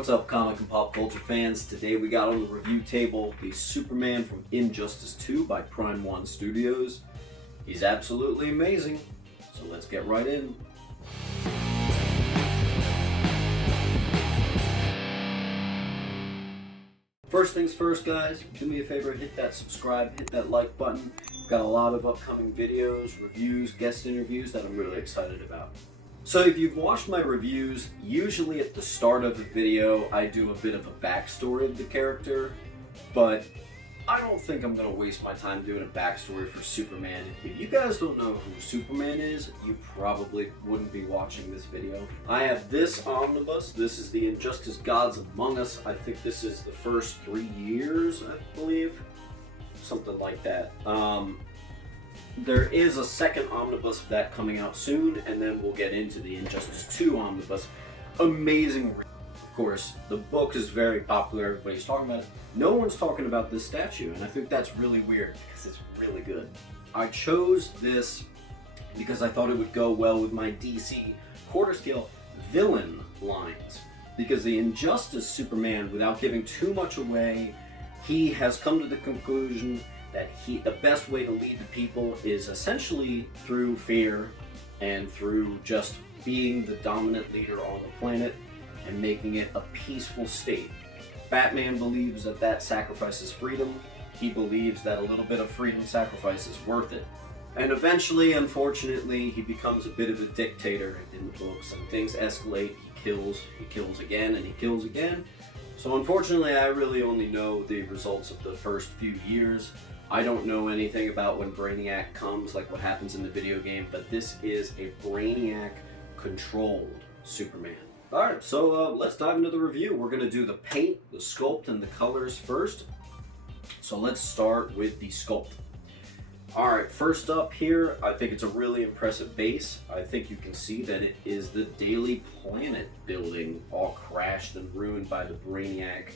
What's up, comic and pop culture fans? Today we got on the review table the Superman from Injustice 2 by Prime 1 Studios. He's absolutely amazing, so let's get right in. First things first, guys, do me a favor, hit that subscribe, hit that like button. We've got a lot of upcoming videos, reviews, guest interviews that I'm really excited about. So if you've watched my reviews, usually at the start of the video I do a bit of a backstory of the character, but I don't think I'm going to waste my time doing a backstory for Superman. If you guys don't know who Superman is, you probably wouldn't be watching this video. I have this omnibus. This is the Injustice Gods Among Us. I think this is the first 3 years, I believe. Something like that. There is a second omnibus of that coming out soon, and then we'll get into the Injustice 2 omnibus. Amazing read. Of course, the book is very popular, everybody's talking about it. No one's talking about this statue, and I think that's really weird because it's really good. I chose this because I thought it would go well with my DC quarter scale villain lines. Because the Injustice Superman, without giving too much away, he has come to the conclusion that the best way to lead the people is essentially through fear and through just being the dominant leader on the planet and making it a peaceful state. Batman believes that that sacrifices freedom. He believes that a little bit of freedom sacrifice is worth it. And eventually, unfortunately, he becomes a bit of a dictator in the books, and things escalate. He kills again, and he kills again. So unfortunately, I really only know the results of the first few years. I don't know anything about when Brainiac comes, like what happens in the video game, but this is a Brainiac-controlled Superman. Alright, so let's dive into the review. We're going to do the paint, the sculpt, and the colors first. So let's start with the sculpt. Alright, first up here, I think it's a really impressive base. I think you can see that it is the Daily Planet building, all crashed and ruined by the Brainiac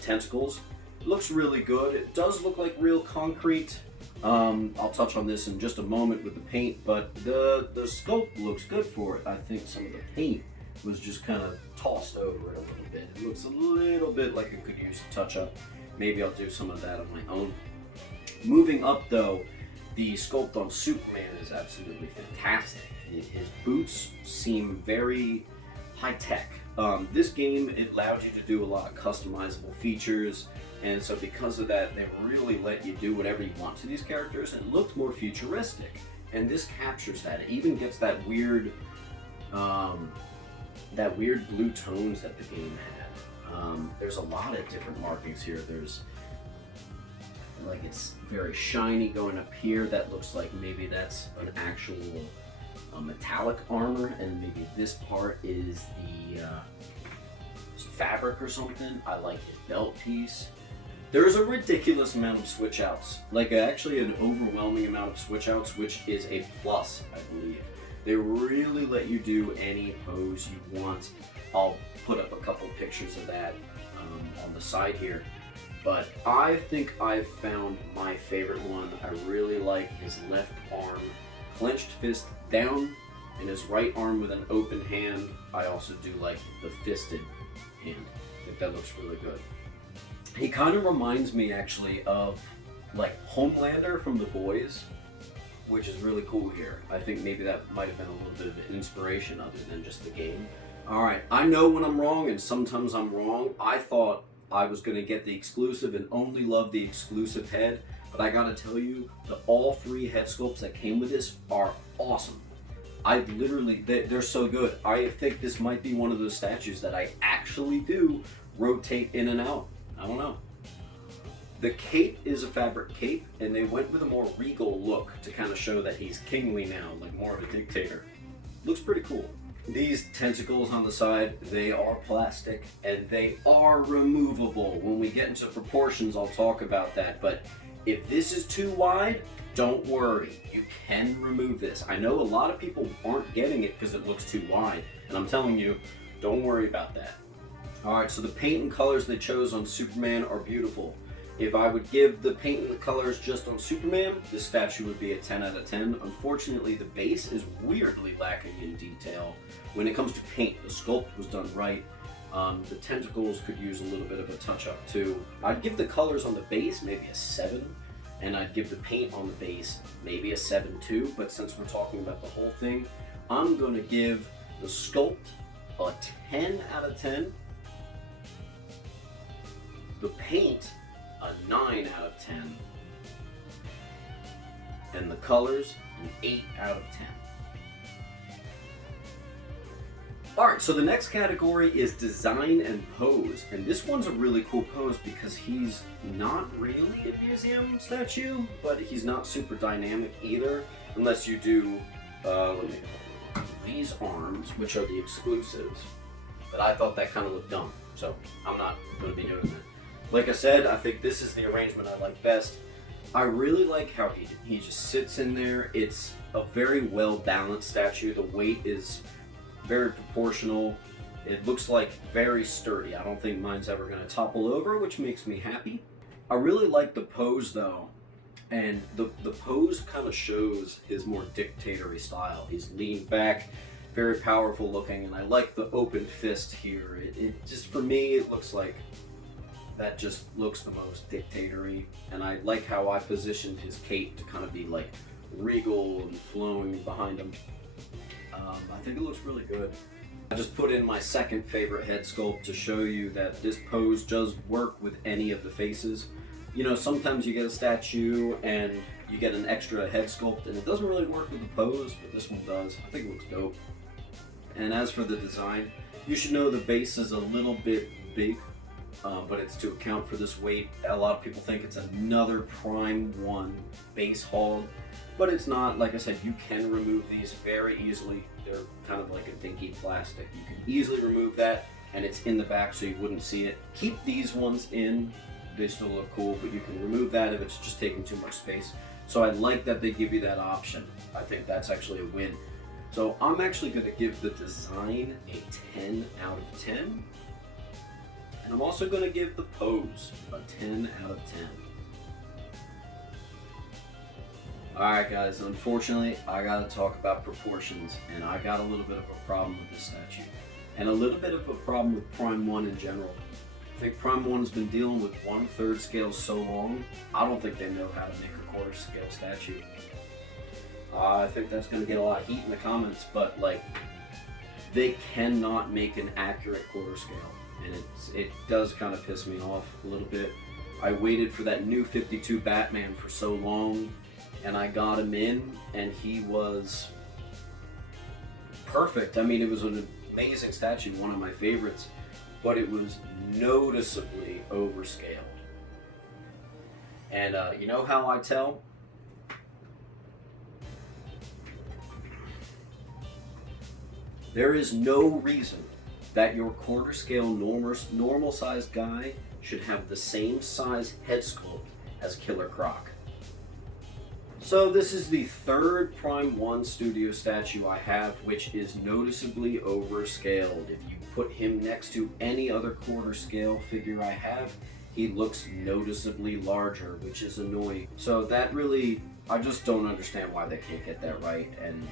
tentacles. It looks really good. It does look like real concrete. I'll touch on this in just a moment with the paint, but the sculpt looks good for it. I think some of the paint was just kind of tossed over it a little bit. It looks a little bit like it could use a touch-up. Maybe I'll do some of that on my own. Moving up though, the sculpt on Superman is absolutely fantastic. His boots seem very high-tech. This game, it allows you to do a lot of customizable features, and so because of that, they really let you do whatever you want to these characters, and it looks more futuristic. And this captures that. It even gets that weird blue tones that the game had. There's a lot of different markings here. There's like it's very shiny going up here. That looks like maybe that's an actual metallic armor, and maybe this part is the fabric or something. I like his belt piece. There's a ridiculous amount of switch outs, like actually an overwhelming amount of switch outs, which is a plus, I believe. They really let you do any pose you want. I'll put up a couple pictures of that on the side here. But I think I've found my favorite one. I really like his left arm, clenched fist down, and his right arm with an open hand. I also do like the fisted hand. I think that looks really good. He kind of reminds me actually of like Homelander from The Boys, which is really cool here. I think maybe that might have been a little bit of an inspiration other than just the game. Alright, I know when I'm wrong, and sometimes I'm wrong. I thought I was going to get the exclusive and only love the exclusive head, but I gotta tell you, all 3 head sculpts that came with this are awesome. They're so good. I think this might be one of those statues that I actually do rotate in and out. I don't know. The cape is a fabric cape, and they went with a more regal look to kind of show that he's kingly now, like more of a dictator. Looks pretty cool. These tentacles on the side, they are plastic, and they are removable. When we get into proportions, I'll talk about that, but if this is too wide, don't worry. You can remove this. I know a lot of people aren't getting it because it looks too wide, and I'm telling you, don't worry about that. Alright, so the paint and colors they chose on Superman are beautiful. If I would give the paint and the colors just on Superman, this statue would be a 10 out of 10. Unfortunately, the base is weirdly lacking in detail. When it comes to paint, the sculpt was done right. The tentacles could use a little bit of a touch up too. I'd give the colors on the base maybe a 7, and I'd give the paint on the base maybe a 7 too, but since we're talking about the whole thing, I'm going to give the Sculpt a 10 out of 10, the paint a 9 out of 10, and the colors an 8 out of 10. Alright, so the next category is design and pose, and this one's a really cool pose because he's not really a museum statue, but he's not super dynamic either, unless you do these arms, which are the exclusives, but I thought that kind of looked dumb, so I'm not going to be doing that. Like I said, I think this is the arrangement I like best. I really like how he just sits in there. It's a very well balanced statue. The weight is very proportional. It looks like very sturdy. I don't think mine's ever going to topple over, which makes me happy. I really like the pose though, and the pose kind of shows his more dictatory style. He's leaned back, very powerful looking, and I like the open fist here. It just, for me, it looks like that just looks the most dictatory, and I like how I positioned his cape to kind of be like regal and flowing behind him. I think it looks really good. I just put in my second favorite head sculpt to show you that this pose does work with any of the faces. You know, sometimes you get a statue and you get an extra head sculpt and it doesn't really work with the pose, but this one does. I think it looks dope. And as for the design, you should know the base is a little bit big, but it's to account for this weight. A lot of people think it's another Prime 1 base hog, but it's not. Like I said, you can remove these very easily. They're kind of like a dinky plastic. You can easily remove that, and it's in the back so you wouldn't see it. Keep these ones in. They still look cool, but you can remove that if it's just taking too much space. So I like that they give you that option. I think that's actually a win. So I'm actually going to give the design a 10 out of 10. And I'm also going to give the pose a 10 out of 10. Alright guys, unfortunately I gotta talk about proportions, and I got a little bit of a problem with this statue. And a little bit of a problem with Prime 1 in general. I think Prime 1's been dealing with 1/3 scale so long, I don't think they know how to make a 1/4 scale statue. I think that's gonna get a lot of heat in the comments, but like, they cannot make an accurate 1/4 scale. And it does kind of piss me off a little bit. I waited for that new 52 Batman for so long, and I got him in, and he was perfect. I mean, it was an amazing statue, one of my favorites, but it was noticeably overscaled. And you know how I tell? There is no reason that your 1/4 scale normal sized guy should have the same size head sculpt as Killer Croc. So this is the third Prime 1 studio statue I have, which is noticeably overscaled. If you put him next to any other 1/4 scale figure I have, he looks noticeably larger, which is annoying. So that really, I just don't understand why they can't get that right, and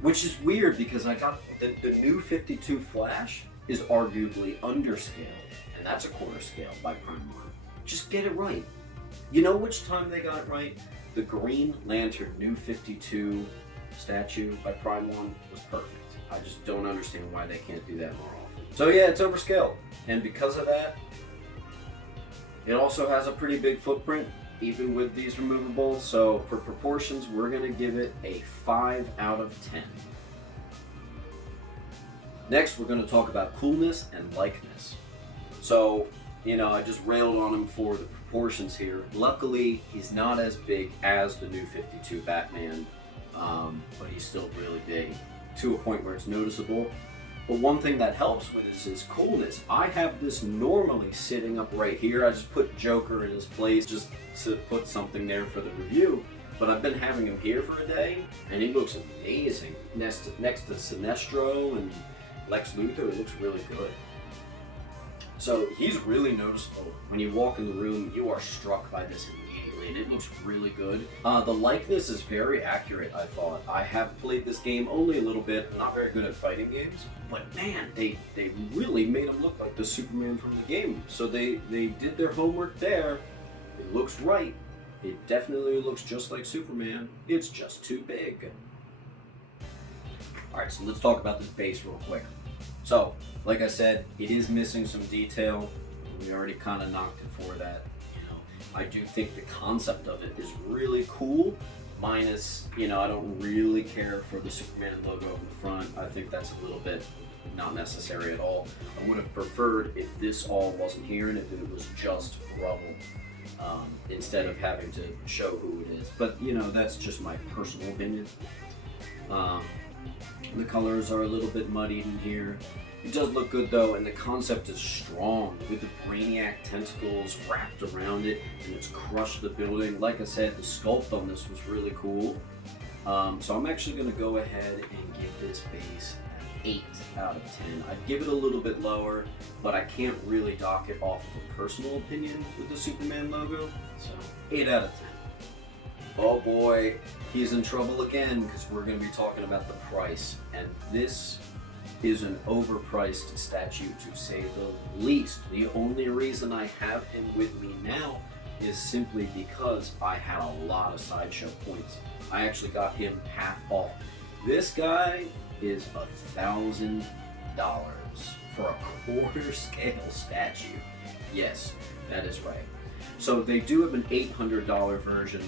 which is weird because I got the new 52 Flash is arguably underscaled, and that's a 1/4 scale by Prime 1. Just get it right. You know which time they got it right? The Green Lantern new 52 statue by Prime 1 was perfect. I just don't understand why they can't do that more often. So yeah, it's overscaled, and because of that, it also has a pretty big footprint, even with these removables. So for proportions, we're gonna give it a 5 out of 10. Next, we're gonna talk about coolness and likeness. So, you know, I just railed on him for the proportions here. Luckily, he's not as big as the new 52 Batman, but he's still really big to a point where it's noticeable. But one thing that helps with this is coolness. I have this normally sitting up right here. I just put Joker in his place just to put something there for the review. But I've been having him here for a day, and he looks amazing. Next to Sinestro and Lex Luthor, it looks really good. So he's really noticeable. When you walk in the room, you are struck by this immediately. honestly, and it looks really good. The likeness is very accurate, I thought. I have played this game only a little bit. I'm not very good at fighting games, but man, they really made him look like the Superman from the game. So they did their homework there. It looks right. It definitely looks just like Superman. It's just too big. Alright, so let's talk about this base real quick. So, like I said, it is missing some detail. We already kind of knocked it for that. You know, I do think the concept of it is really cool. Minus, you know, I don't really care for the Superman logo in the front. I think that's a little bit not necessary at all. I would have preferred if this all wasn't here and if it was just rubble. Instead of having to show who it is. But, you know, that's just my personal opinion. The colors are a little bit muddied in here. It does look good though, and the concept is strong with the Brainiac tentacles wrapped around it, and it's crushed the building. Like I said, the sculpt on this was really cool. So I'm actually going to go ahead and give this base an 8 out of 10. I'd give it a little bit lower, but I can't really dock it off of a personal opinion with the Superman logo. So 8 out of 10. Oh boy, he's in trouble again because we're going to be talking about the price, and this is an overpriced statue to say the least. The only reason I have him with me now is simply because I had a lot of sideshow points. I actually got him half off. This guy is $1,000 for a quarter scale statue. Yes, that is right. So they do have an $800 version,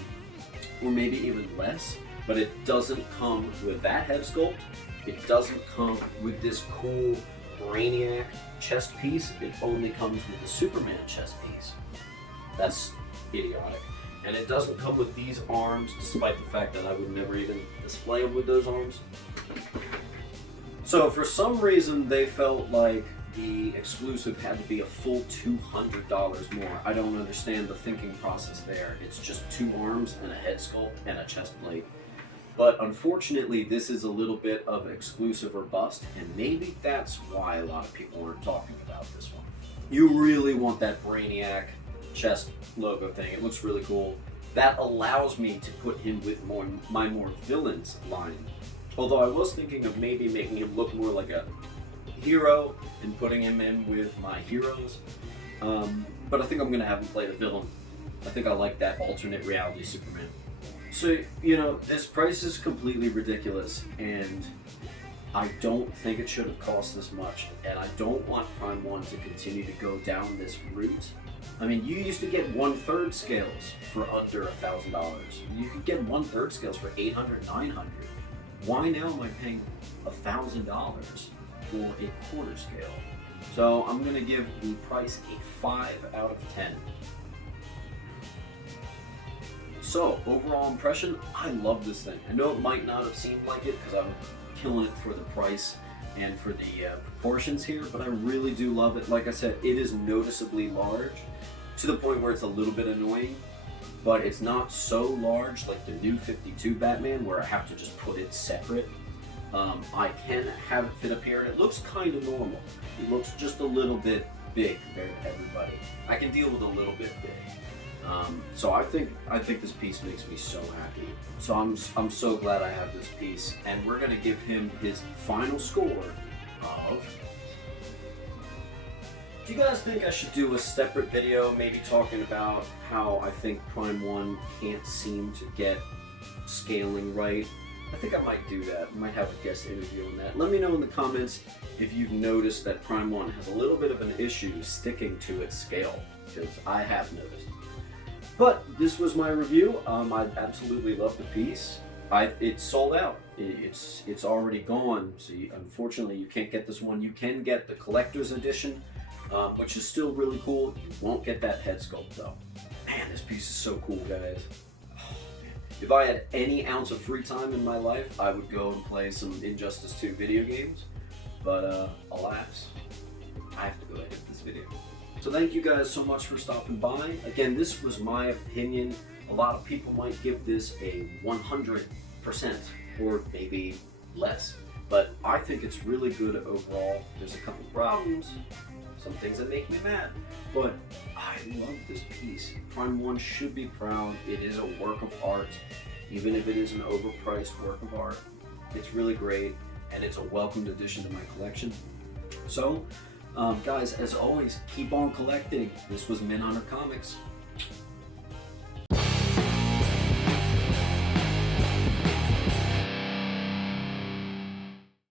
or maybe even less, but it doesn't come with that head sculpt. It doesn't come with this cool Brainiac chest piece. It only comes with the Superman chest piece. That's idiotic. And it doesn't come with these arms, despite the fact that I would never even display them with those arms. So for some reason, they felt like the exclusive had to be a full $200 more. I don't understand the thinking process there. It's just 2 arms and a head sculpt and a chest plate. But unfortunately, this is a little bit of exclusive or bust, and maybe that's why a lot of people aren't talking about this one. You really want that Brainiac chest logo thing. It looks really cool. That allows me to put him with my more villains line. Although I was thinking of maybe making him look more like a hero and putting him in with my heroes. But I think I'm going to have him play the villain. I think I like that alternate reality Superman. So, you know, this price is completely ridiculous, and I don't think it should have cost this much, and I don't want Prime 1 to continue to go down this route. I mean, you used to get 1/3 scales for under $1,000. You could get 1/3 scales for $800, $900. Why now am I paying $1,000 for a quarter scale? So I'm going to give the price a 5 out of 10. So, overall impression, I love this thing. I know it might not have seemed like it because I'm killing it for the price and for the proportions here, but I really do love it. Like I said, it is noticeably large to the point where it's a little bit annoying, but it's not so large like the new 52 Batman where I have to just put it separate. I can have it fit up here, and it looks kind of normal. It looks just a little bit big compared to everybody. I can deal with a little bit big. So I think this piece makes me so happy. So I'm so glad I have this piece, and we're gonna give him his final score of. Do you guys think I should do a separate video, maybe talking about how I think Prime 1 can't seem to get scaling right? I think I might do that. I might have a guest interview on that. Let me know in the comments if you've noticed that Prime 1 has a little bit of an issue sticking to its scale, because I have noticed. But this was my review. I absolutely love the piece. It's sold out. It's already gone. So unfortunately, you can't get this one. You can get the collector's edition, which is still really cool. You won't get that head sculpt though. Man, this piece is so cool, guys. Oh, if I had any ounce of free time in my life, I would go and play some Injustice 2 video games. But alas, I have to go edit this video. So thank you guys so much for stopping by. Again, this was my opinion. A lot of people might give this a 100% or maybe less, but I think it's really good overall. There's a couple problems, some things that make me mad. But I love this piece. Prime 1 should be proud. It is a work of art. Even if it is an overpriced work of art, it's really great, and it's a welcomed addition to my collection. So, guys, as always, keep on collecting. This was Mint Hunter Comics.